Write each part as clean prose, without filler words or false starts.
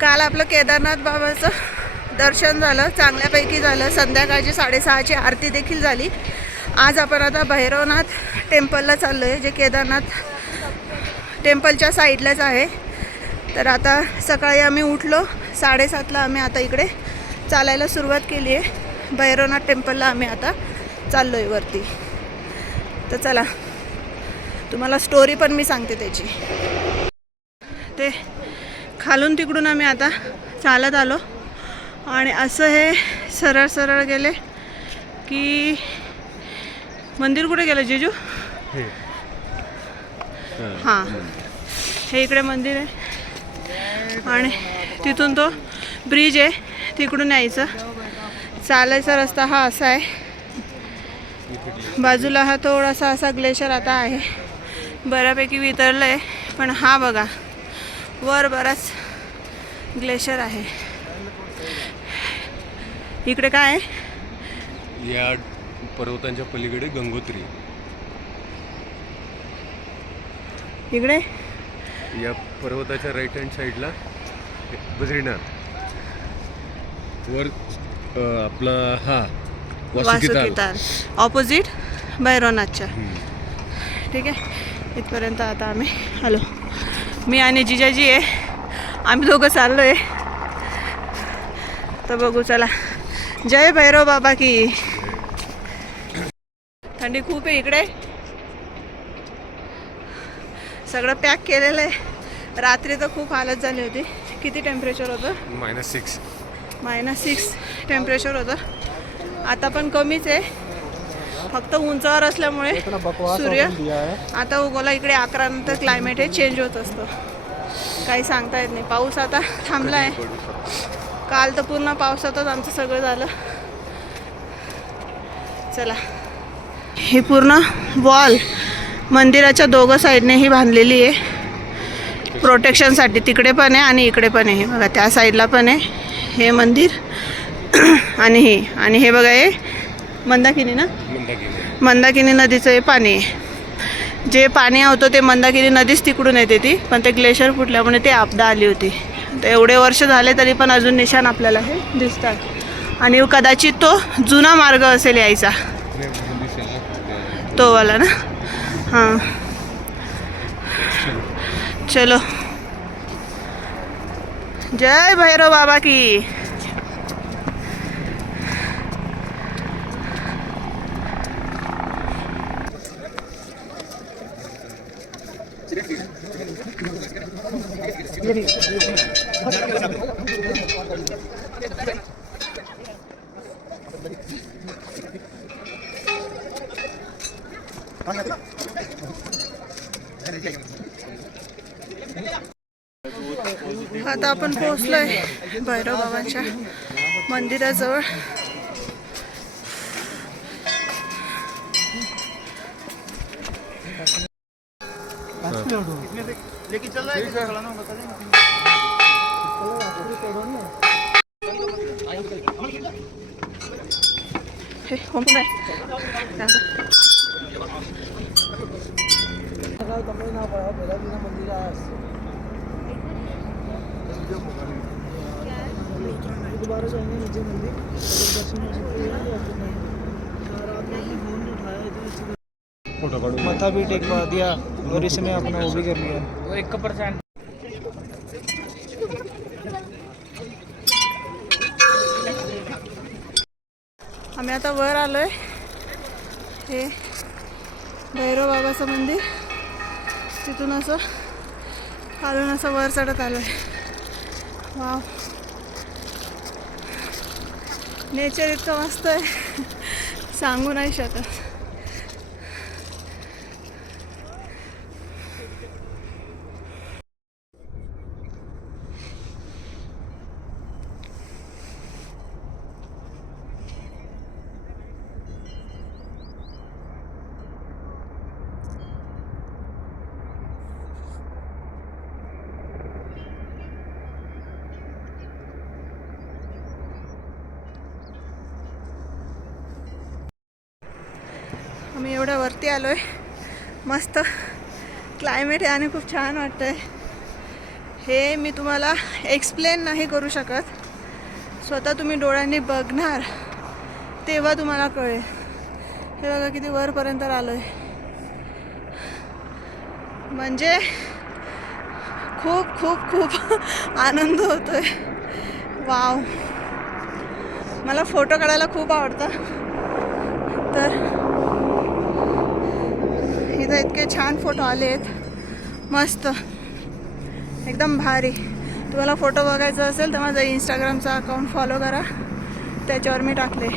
काल आपलं केदारनाथ बाबाचं दर्शन झालं, चांगल्यापैकी झालं. संध्याकाळची 6:30ची आरती देखील झाली. आज आपण आता भैरवनाथ टेम्पलला चाललो आहे, जे केदारनाथ टेम्पलच्या साईडलाच आहे. तर आता सकाळी आम्ही उठलो 7:30ला. आम्ही आता इकडे चालायला सुरुवात केली आहे. भैरवनाथ टेम्पलला आम्ही आता चाललो आहे वरती. तर चला, तुम्हाला स्टोरी पण मी सांगते त्याची. ते खालून तिकडून आम्ही आता चालत आलो आणि असं हे सरळ सरळ गेले की मंदिर कुठे गेलं जिजू? हां, हे इकडे मंदिर आहे आणि तिथून तो ब्रिज आहे, तिकडून यायचं. चालायचा रस्ता हा असा आहे. बाजूला हा थोडासा असा ग्लेशियर आता आहे, बऱ्यापैकी वितरलं आहे. पण हा बघा, वर बराच ग्लेशियर आहे. इकडे काय आहे? या पर्वतांच्या पलीकडे गंगोत्री. इकडे या पर्वताच्या राईट हँड साईडला बद्रीनाथ. वर आपला हा वासुकीतार, ऑपोजिट भैरवनाथच्या. ठीक आहे, इथपर्यंत आता आम्ही आलो. मी आणि जिजाजी आहे, आम्ही दोघं चाललो आहे. तर बघू, चला. जय भैरव बाबा की. थंडी खूप आहे इकडे, सगळं पॅक केलेलं आहे. रात्री तर खूप हालत झाली होती. किती टेम्परेचर होतं? -6 टेम्परेचर होतं. आता पण कमीच आहे, फक्त उंचावर असल्यामुळे सूर्य आता उगवला. इकडे 11 नंतर क्लायमेट हे चेंज होत असतं, काही सांगता येत नाही. पाऊस आता थांबला आहे. काल तर पूर्ण पावसातच आमचं सगळं झालं. चला, ही पूर्ण वॉल मंदिराच्या दोघं साईडने ही बांधलेली आहे प्रोटेक्शनसाठी. तिकडे पण आहे आणि इकडे पण आहे. बघा, त्या साईडला पण आहे हे मंदिर आणि हे बघा, हे मंदाकिनी ना, मंदाकिनी नदीचं हे पाणी आहे. जे पाणी होतं ते मंदाकिनी नदीच तिकडून येते ती, पण ते ग्लेशियर फुटल्यामुळे ते आपदा आली होती. तर एवढे वर्ष झाले तरी पण अजून निशाण आपल्याला हे दिसतात. आणि कदाचित तो जुना मार्ग असेल यायचा, तो वाला ना. हां, चलो, जय भैरव बाबा की. आता आपण पोहोचलोय भैरव बाबांच्या मंदिराजवळ. दोबारा जाएंगे नीचे मंदिर, दर्शन मथा भी टेकवा दिया और इसमें अपना वो भी कर लिया, वो 1%. आम्ही आता वर आलोय. हे भैरव बाबाचं मंदिर, तिथून असं खालून असं वर चढत आलोय. वाव, नेचर इतकं मस्त आहे, सांगू नाही शकत. आम्ही एवढ्या वरती आलो आहे. मस्त क्लायमेट आहे आणि खूप छान वाटतं आहे. हे मी तुम्हाला एक्सप्लेन नाही करू शकत. स्वतः तुम्ही डोळ्यांनी बघणार तेव्हा तुम्हाला कळेल. हे बघा किती वरपर्यंत आलो आहे. म्हणजे खूप खूप खूप आनंद होतो आहे. वाव. मला फोटो काढायला खूप आवडतं. तर इथं इतके छान फोटो आले आहेत. मस्त एकदम भारी. तुम्हाला फोटो बघायचा असेल तर माझा इंस्टाग्रामचा अकाउंट फॉलो करा. त्याच्यावर मी टाकले.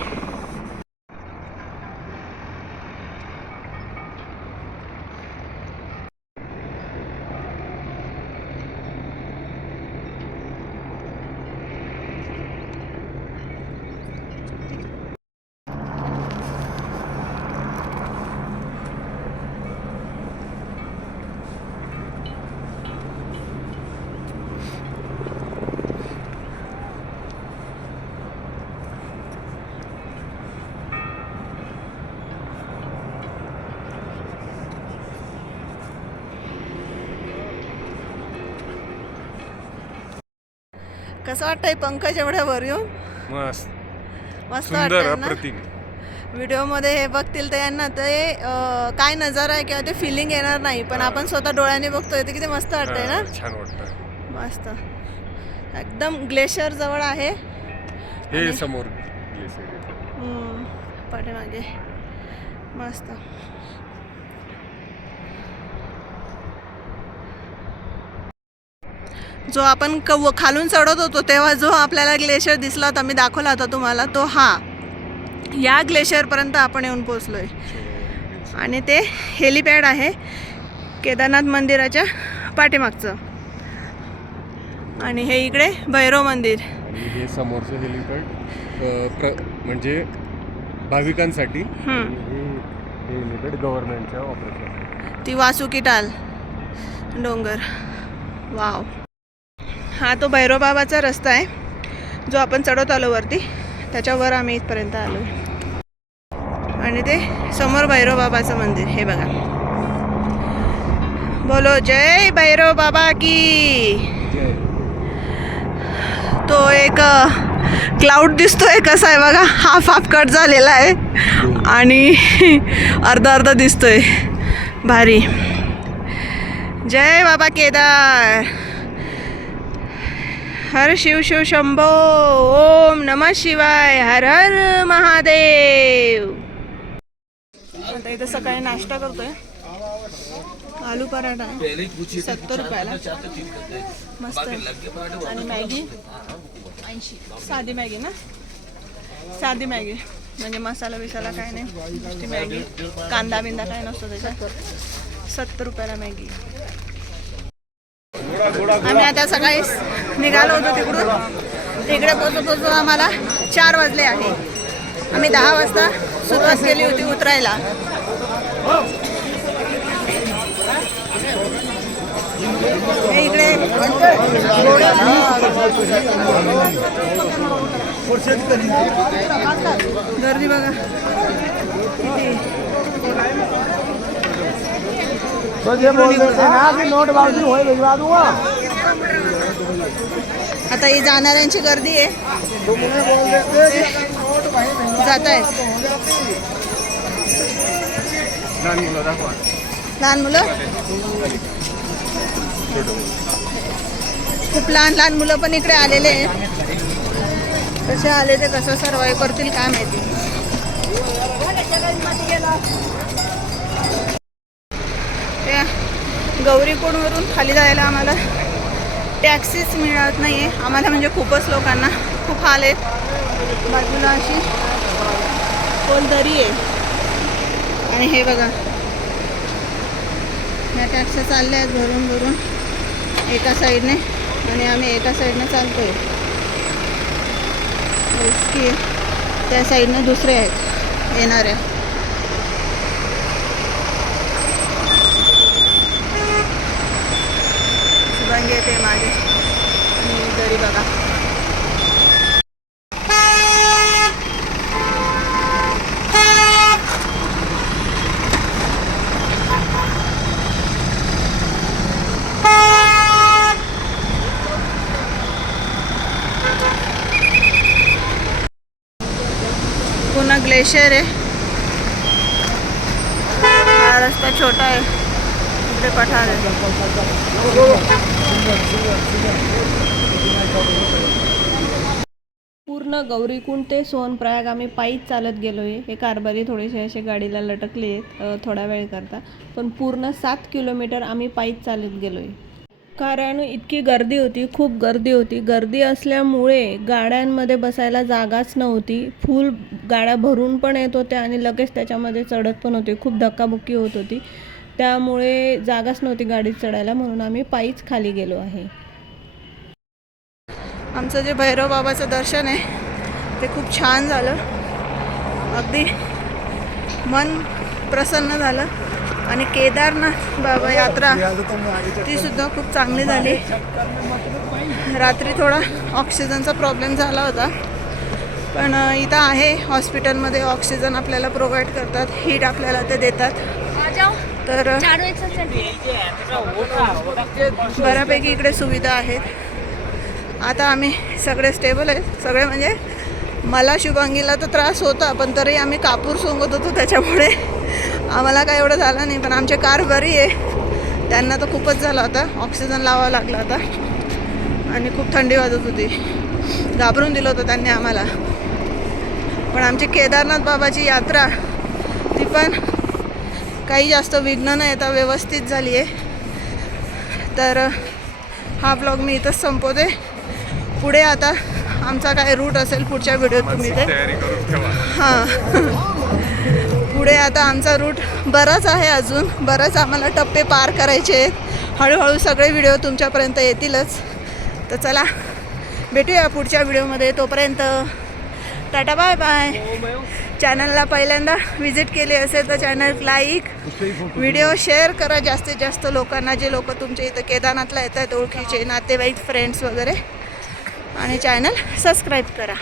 कसं वाटतंय पंकज एवढ्या वर येऊन? मस्त मस्त सुंदर वाटतंय ना. अप्रतिम. व्हिडिओमध्ये हे बघतील तर यांना ते काय नजारा आहे किंवा ते फिलिंग येणार नाही. पण आपण स्वतः डोळ्याने बघतोय ते किती मस्त वाटतंय ना. छान वाटतं. मस्त एकदम ग्लेशियर जवळ आहे. हे समोर glacier आहे. पाठीमागे मस्त. जो आपण खालून चढत होतो तेव्हा जो आपल्याला ग्लेशियर दिसला होता, मी दाखवला होता तुम्हाला, तो हा. या ग्लेशियरपर्यंत आपण येऊन पोचलो आहे. आणि ते हेलिपॅड आहे केदारनाथ मंदिराच्या पाठीमागचं. आणि हे इकडे भैरव मंदिर. आणि हे समोरचं हेलिपॅड म्हणजे भाविकांसाठी. हे लिमिटेड गव्हर्नमेंटच्या ऑपरेशन. ती वासुकी टाल डोंगर. वाव. हा तो भैरव बाबाचा रस्ता आहे जो आपण चढत आलो वरती. त्याच्यावर आम्ही इथपर्यंत आलो. आणि ते समोर भैरव बाबाचं मंदिर. हे बघा. बोलो जय भैरव बाबा की. तो एक क्लाउड दिसतोय कसा आहे बघा. हाफ कट झालेला आहे आणि अर्धा दिसतोय. भारी. जय बाबा केदार. हर शिव शिव शंभो. ओम नमः शिवाय. हर हर महादेव. आता इथे सकाळी नाश्ता करतोय. आलू पराठा 70 रुपयाला. मस्त. आणि मॅगी 80. साधी मॅगी ना. साधी मॅगी म्हणजे मसाला बिसाला काय नाही. नुसती मॅगी. कांदा बिंदा काय नसतो त्याच्यात. 70 रुपयाला मॅगी. आम्ही आता सकाळी निघालो होतो तिकडून. तिकडे पोचतो आम्हाला 4 वाजले आहे. आम्ही 10 वाजता सुरुवात केली होती उतरायला. हे इकडे गर्दी बघा किती. आता ही जाणाऱ्यांची गर्दी आहे. जात आहेत लहान मुलं. खूप लहान मुलं पण इकडे आलेले आहेत. कसे आले ते कसं सर्वाइव्ह करतील काय माहिती. गौरीकोंडवरून खाली जायला आम्हाला टॅक्सीच मिळत नाही आहे. आम्हाला म्हणजे खूपच लोकांना खूप हाल आहेत. बाजूला अशी कोलदरी आहे. आणि हे बघा या टॅक्सी चालल्या आहेत भरून एका साईडने. आणि आम्ही एका साईडने चालतोय. त्या साईडने दुसरे आहेत येणाऱ्या. शुभांगी येते मागे. आणि दरी बघा. ग्लेशियर आहे. हा रस्ता छोटा आहे, इकडे पठार आहे. पूर्ण गौरीकुंड ते सोनप्रयाग आम्ही पायीच चालत गेलो आहे. हे कारभारी थोडेसे असे गाडीला लटकले आहेत थोड्या वेळ करता, पण पूर्ण 7 किलोमीटर आम्ही पायीच चालत गेलो आहे. कारण इतकी गर्दी होती, खूप गर्दी होती. गर्दी असल्यामुळे गाड्यांमध्ये बसायला जागाच नव्हती. फुल गाड्या भरून पण येत होत्या आणि लगेच त्याच्यामध्ये चढत पण होते. खूप धक्काबुक्की होत होती, त्यामुळे जागाच नव्हती गाडीत चढायला, म्हणून आम्ही पायीच खाली गेलो आहे. आमचं जे भैरव बाबाचं दर्शन आहे ते खूप छान झालं. अगदी मन प्रसन्न झालं. आणि केदारनाथ बाबा यात्रा ती सुद्धा खूप चांगली झाली. रात्री थोडा ऑक्सिजनचा प्रॉब्लेम झाला होता, पण इथं आहे हॉस्पिटलमध्ये ऑक्सिजन आपल्याला प्रोव्हाइड करतात, हीट आपल्याला ते देतात. तर बऱ्यापैकी इकडे सुविधा आहेत. आता आम्ही सगळे स्टेबल आहेत, सगळे म्हणजे मला शुभांगीला तर त्रास होता, पण तरी आम्ही कापूर सोंगत होतो, त्याच्यामुळे आम्हाला काय एवढं झालं नाही. पण आमची कार बरी आहे, त्यांना तर खूपच झाला होता, ऑक्सिजन लावावा लागला होता आणि खूप थंडी वाजत होती. घाबरून दिलं होतं त्यांनी आम्हाला. पण आमची केदारनाथ बाबाची यात्रा ती पण काही जास्त विघ्न न येता व्यवस्थित झाली आहे. तर हा ब्लॉग मी इथंच संपवते. पुढे आता आमचा काय रूट असेल पुढच्या व्हिडिओत तुम्ही ते हां पुढे आता आमचा रूट बराच आहे, अजून बरंच आम्हाला टप्पे पार करायचे आहेत. हळूहळू सगळे व्हिडिओ तुमच्यापर्यंत येतीलच. तर चला भेटूया पुढच्या व्हिडिओमध्ये. तोपर्यंत टाटा बाय बाय. चॅनलला पहिल्यांदा व्हिजिट केली असेल तर चॅनल लाईक, व्हिडिओ शेअर करा जास्तीत जास्त लोकांना, जे लोक तुमच्या इथं केदारनाथला येत आहेत, ओळखीचे नातेवाईक फ्रेंड्स वगैरे. आणि चॅनल सबस्क्राईब करा.